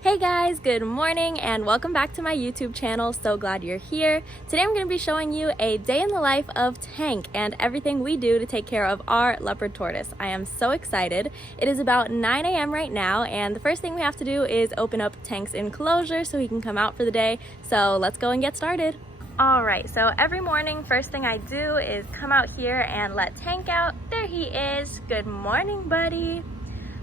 Hey guys, good morning and welcome back to my YouTube channel. So glad you're here. Today I'm going to be showing you a day in the life of Tank and everything we do to take care of our leopard tortoise. I am so excited. It is about 9 a.m. right now and the first thing we have to do is open up Tank's enclosure so he can come out for the day. So let's go and get started. Alright, so every morning, first thing I do is come out here and let Tank out. There he is. Good morning, buddy.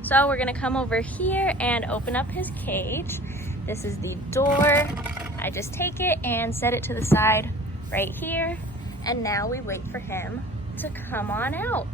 So we're gonna come over here and open up his cage. This is the door. I just take it and set it to the side right here. And now we wait for him to come on out.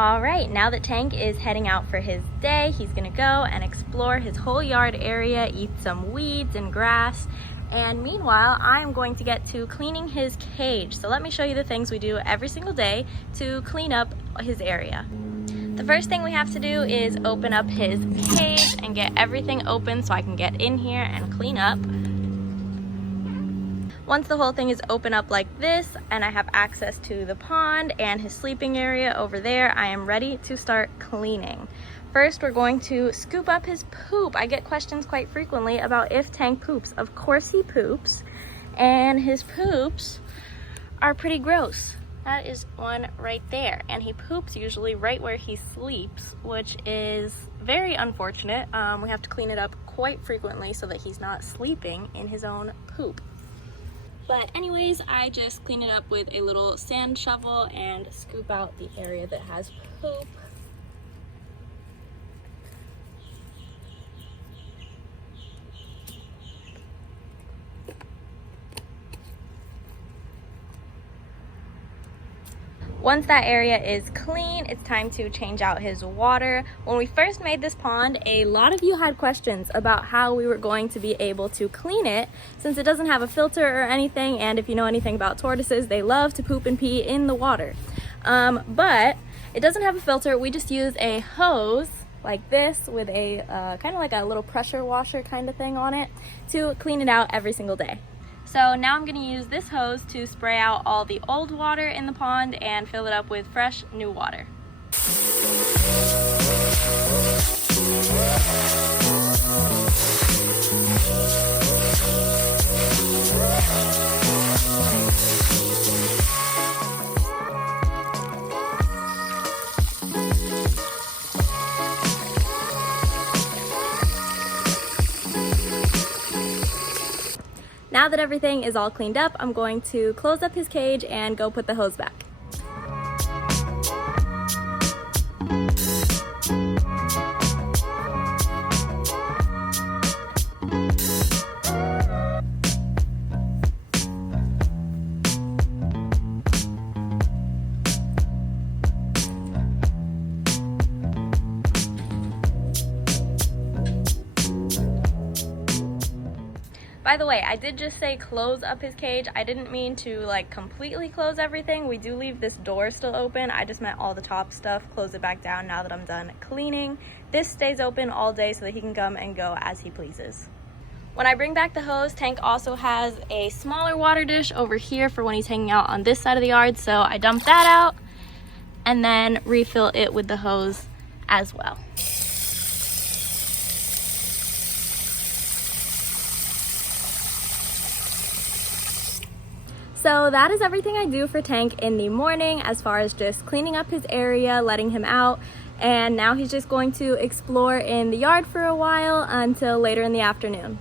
All right, now that Tank is heading out for his day, he's gonna go and explore his whole yard area, eat some weeds and grass, and meanwhile, I'm going to get to cleaning his cage. So let me show you the things we do every single day to clean up his area. The first thing we have to do is open up his cage and get everything open so I can get in here and clean up. Once the whole thing is open up like this and I have access to the pond and his sleeping area over there, I am ready to start cleaning. First, we're going to scoop up his poop. I get questions quite frequently about if Tank poops. Of course he poops, and his poops are pretty gross. That is one right there, and he poops usually right where he sleeps, which is very unfortunate. We have to clean it up quite frequently so that he's not sleeping in his own poop. But anyways, I just clean it up with a little sand shovel and scoop out the area that has poop. Once that area is clean, it's time to change out his water. When we first made this pond, a lot of you had questions about how we were going to be able to clean it since it doesn't have a filter or anything, and if you know anything about tortoises, they love to poop and pee in the water. But it doesn't have a filter. We just use a hose like this with a kind of like a little pressure washer kind of thing on it to clean it out every single day. So now I'm going to use this hose to spray out all the old water in the pond and fill it up with fresh new water. Now that everything is all cleaned up, I'm going to close up his cage and go put the hose back. By the way, I did just say close up his cage. I didn't mean to like completely close everything. We do leave this door still open. I just meant all the top stuff, close it back down now that I'm done cleaning. This stays open all day so that he can come and go as he pleases. When I bring back the hose, Tank also has a smaller water dish over here for when he's hanging out on this side of the yard. So I dump that out and then refill it with the hose as well. So that is everything I do for Tank in the morning as far as just cleaning up his area, letting him out, and now he's just going to explore in the yard for a while until later in the afternoon.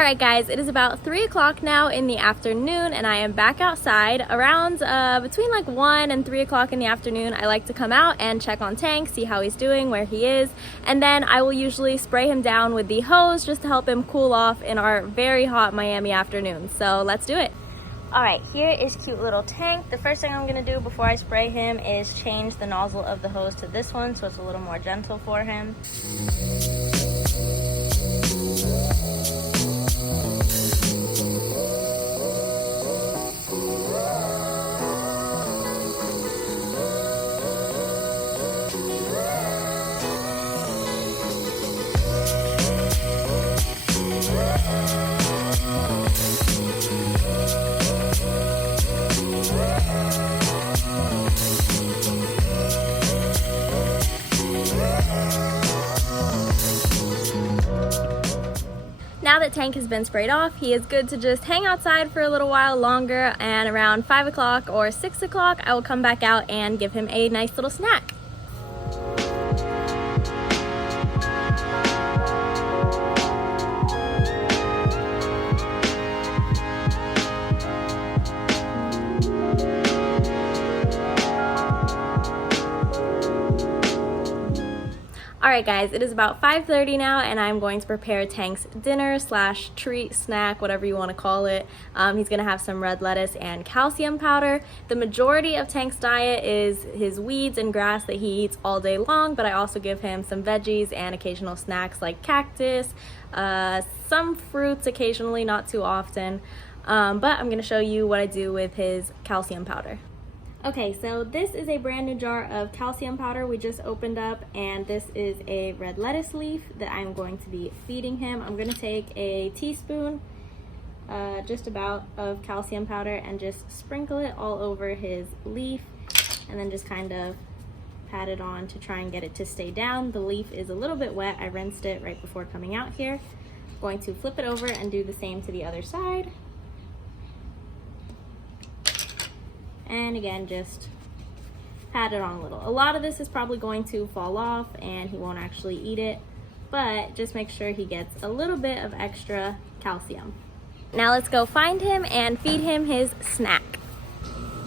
Alright guys, it is about 3 o'clock now in the afternoon and I am back outside. Around between like 1 and 3 o'clock in the afternoon, I like to come out and check on Tank, see how he's doing, where he is, and then I will usually spray him down with the hose just to help him cool off in our very hot Miami afternoon. So let's do it. Alright, here is cute little Tank. The first thing I'm going to do before I spray him is change the nozzle of the hose to this one so it's a little more gentle for him. Now that Tank has been sprayed off, he is good to just hang outside for a little while longer, and around 5 o'clock or 6 o'clock I will come back out and give him a nice little snack. Alright guys, it is about 5:30 now and I'm going to prepare Tank's dinner / treat, snack, whatever you want to call it. He's going to have some red lettuce and calcium powder. The majority of Tank's diet is his weeds and grass that he eats all day long, but I also give him some veggies and occasional snacks like cactus, some fruits occasionally, not too often. But I'm going to show you what I do with his calcium powder. Okay, so this is a brand new jar of calcium powder we just opened up, and this is a red lettuce leaf that I'm going to be feeding him. I'm going to take a teaspoon, just about, of calcium powder and just sprinkle it all over his leaf, and then just kind of pat it on to try and get it to stay down. The leaf is a little bit wet. I rinsed it right before coming out here. I'm going to flip it over and do the same to the other side. And again, just pat it on a little. A lot of this is probably going to fall off and he won't actually eat it, but just make sure he gets a little bit of extra calcium. Now let's go find him and feed him his snack.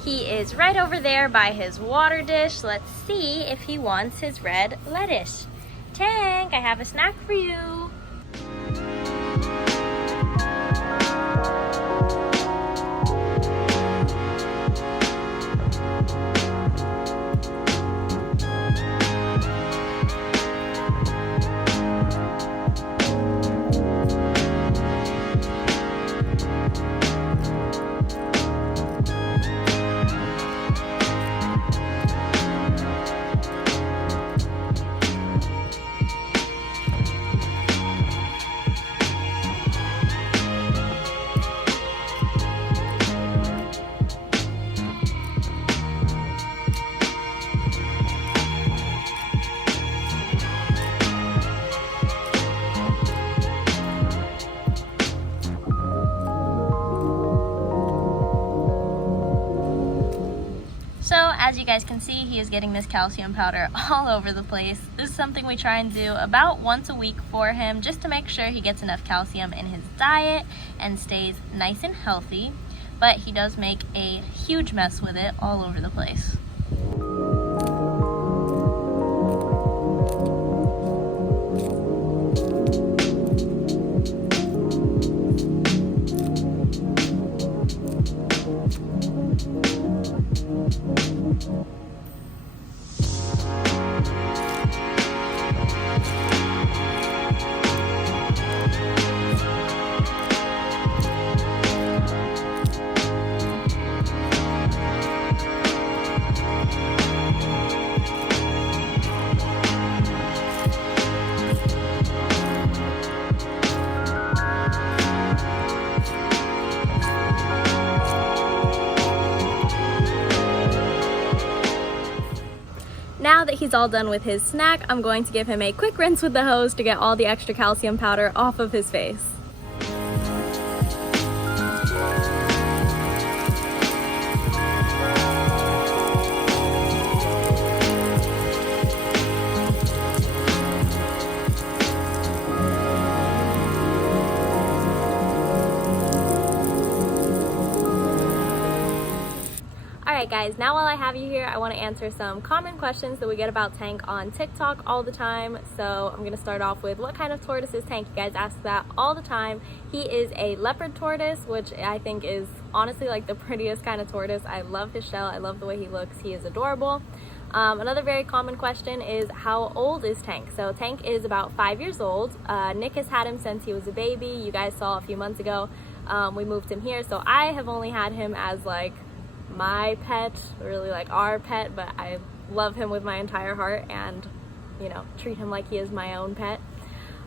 He is right over there by his water dish. Let's see if he wants his red lettuce. Tank, I have a snack for you. As you guys can see, he is getting this calcium powder all over the place. This is something we try and do about once a week for him, just to make sure he gets enough calcium in his diet and stays nice and healthy. But he does make a huge mess with it all over the place. Now that he's all done with his snack, I'm going to give him a quick rinse with the hose to get all the extra calcium powder off of his face. Alright guys, now while I have you here, I want to answer some common questions that we get about Tank on TikTok all the time. So I'm going to start off with, what kind of tortoise is Tank? You guys ask that all the time. He is a leopard tortoise, which I think is honestly like the prettiest kind of tortoise. I love his shell, I love the way he looks, he is adorable. Another very common question is, how old is Tank? So Tank is about 5 years old. Nick has had him since he was a baby. You guys saw a few months ago. We moved him here, so I have only had him as like my pet, really like our pet, but I love him with my entire heart and, you know, treat him like he is my own pet.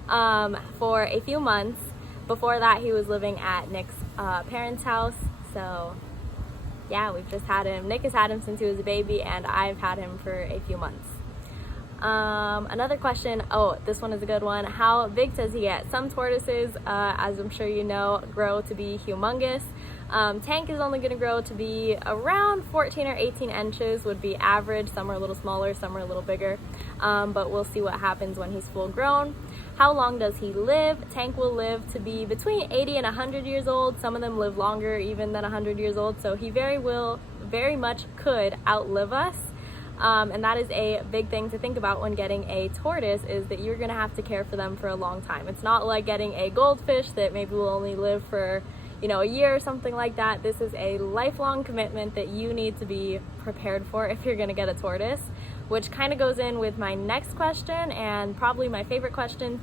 For a few months. Before that, he was living at Nick's parents' house, so yeah, we've just had him. Nick has had him since he was a baby, and I've had him for a few months. Another question, oh, this one is a good one. How big does he get? Some tortoises, as I'm sure you know, grow to be humongous. Tank is only going to grow to be around 14 or 18 inches would be average. Some are a little smaller, some are a little bigger, but we'll see what happens when he's full grown. How long does he live? Tank will live to be between 80 and 100 years old. Some of them live longer even than 100 years old, so he very much could outlive us. And that is a big thing to think about when getting a tortoise, is that you're going to have to care for them for a long time. It's not like getting a goldfish that maybe will only live for, you know, a year or something like that. This is a lifelong commitment that you need to be prepared for if you're going to get a tortoise, which kind of goes in with my next question, and probably my favorite question,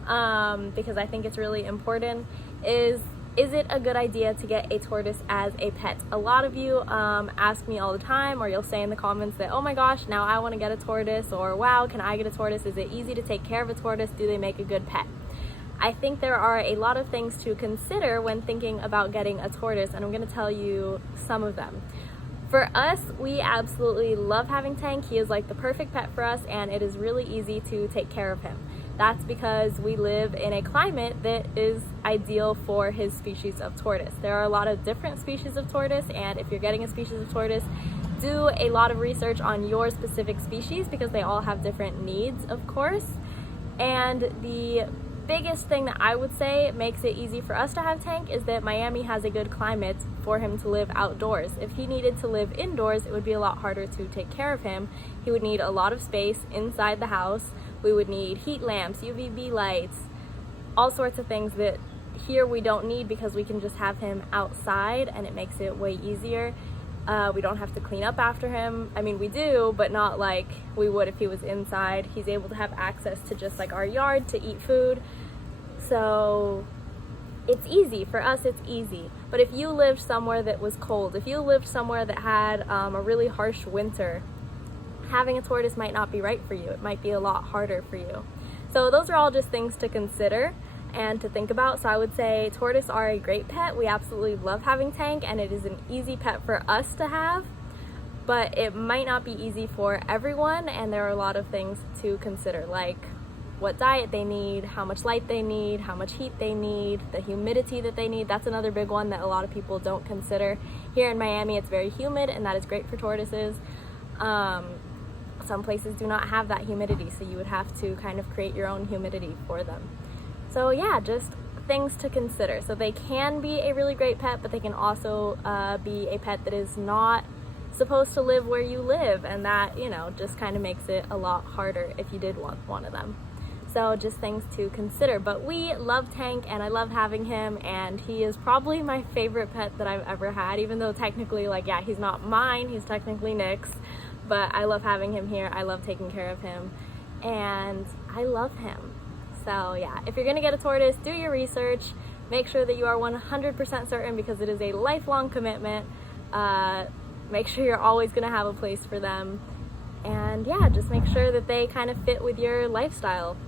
because I think it's really important, is it a good idea to get a tortoise as a pet? A lot of you ask me all the time, or you'll say in the comments that, oh my gosh, now I want to get a tortoise, or wow, can I get a tortoise? Is it easy to take care of a tortoise? Do they make a good pet? I think there are a lot of things to consider when thinking about getting a tortoise, and I'm going to tell you some of them. For us, we absolutely love having Tank. He is like the perfect pet for us, and it is really easy to take care of him. That's because we live in a climate that is ideal for his species of tortoise. There are a lot of different species of tortoise, and if you're getting a species of tortoise, do a lot of research on your specific species, because they all have different needs, of course. And the biggest thing that I would say makes it easy for us to have Tank is that Miami has a good climate for him to live outdoors. If he needed to live indoors, it would be a lot harder to take care of him. He would need a lot of space inside the house. We would need heat lamps, UVB lights, all sorts of things that here we don't need, because we can just have him outside and it makes it way easier. We don't have to clean up after him. I mean, we do, but not like we would if he was inside. He's able to have access to just like our yard to eat food. So it's easy. For us, it's easy. But if you lived somewhere that was cold, if you lived somewhere that had a really harsh winter, having a tortoise might not be right for you. It might be a lot harder for you. So those are all just things to consider and to think about. So I would say tortoise are a great pet. We absolutely love having Tank, and it is an easy pet for us to have, but it might not be easy for everyone, and there are a lot of things to consider, like what diet they need, how much light they need, how much heat they need, the humidity that they need. That's another big one that a lot of people don't consider. Here in Miami, it's very humid, and that is great for tortoises. Some places do not have that humidity, so you would have to kind of create your own humidity for them. So yeah, just things to consider. So they can be a really great pet, but they can also be a pet that is not supposed to live where you live, and that, you know, just kind of makes it a lot harder if you did want one of them. So just things to consider. But we love Tank, and I love having him, and he is probably my favorite pet that I've ever had, even though technically, like, yeah, he's not mine, he's technically Nick's, but I love having him here. I love taking care of him, and I love him. So yeah, if you're gonna get a tortoise, do your research, make sure that you are 100% certain, because it is a lifelong commitment. Make sure you're always gonna have a place for them, and yeah, just make sure that they kind of fit with your lifestyle,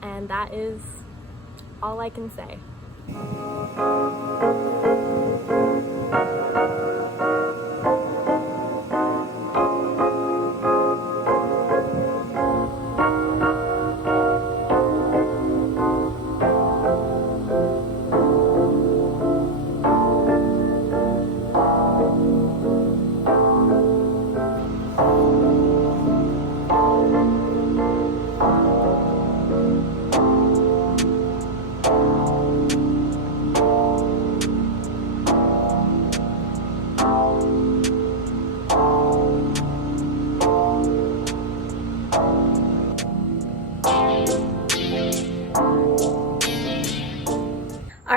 and that is all I can say.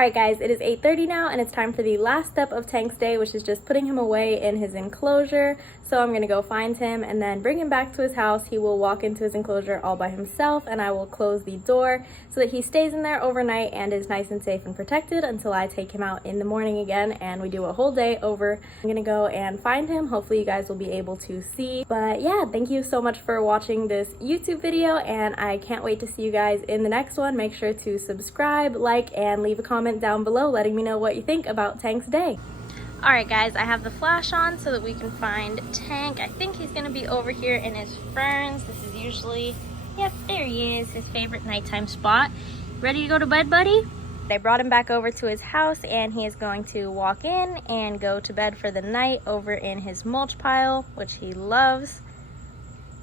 Alright guys, it is 8:30 now and it's time for the last step of Tank's day, which is just putting him away in his enclosure. So I'm going to go find him and then bring him back to his house. He will walk into his enclosure all by himself and I will close the door so that he stays in there overnight and is nice and safe and protected until I take him out in the morning again and we do a whole day over. I'm going to go and find him. Hopefully you guys will be able to see. But yeah, thank you so much for watching this YouTube video and I can't wait to see you guys in the next one. Make sure to subscribe, like, and leave a comment down below letting me know what you think about Tank's day. Alright guys, I have the flash on so that we can find Tank. I think he's going to be over here in his ferns. This is usually, yep, there he is, his favorite nighttime spot. Ready to go to bed, buddy? I brought him back over to his house and he is going to walk in and go to bed for the night over in his mulch pile, which he loves.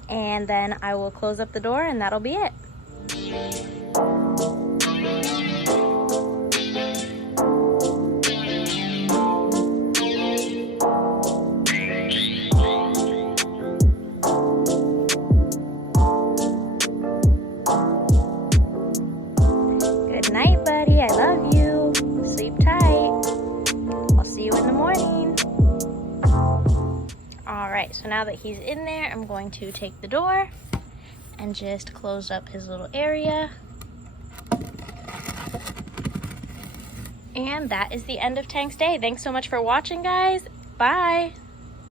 And then I will close up the door and that'll be it. Good night, buddy. I love you. Sleep tight. I'll see you in the morning. Alright, so now that he's in there, I'm going to take the door and just close up his little area. And that is the end of Tank's day. Thanks so much for watching, guys. Bye.